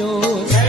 চোখ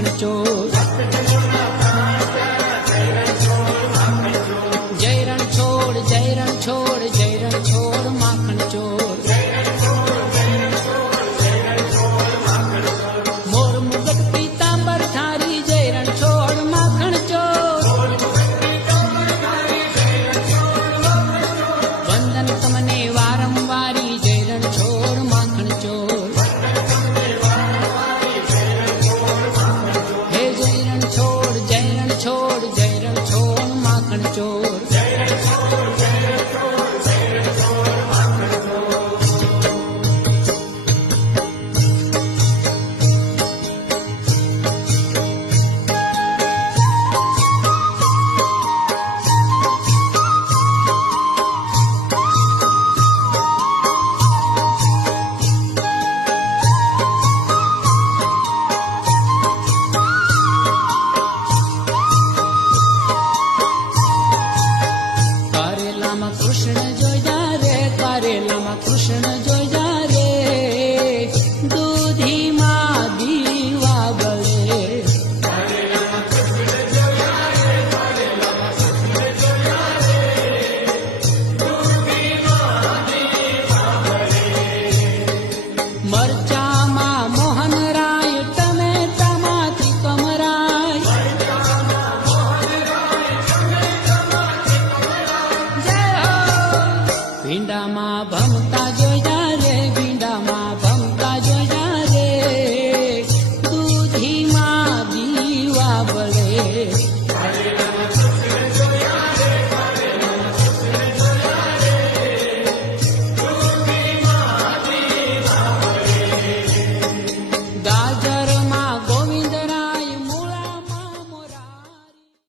રાખણજો જય રણછોડ જય રણછોડ જય મરચામાં મોહન રાય ટમેટામાંથી કમરાય. ભીંડામાં ભમતા જોયા રે, ભીંડામાં ભમતા જોયા રે. દૂધીમાં દીવા બળે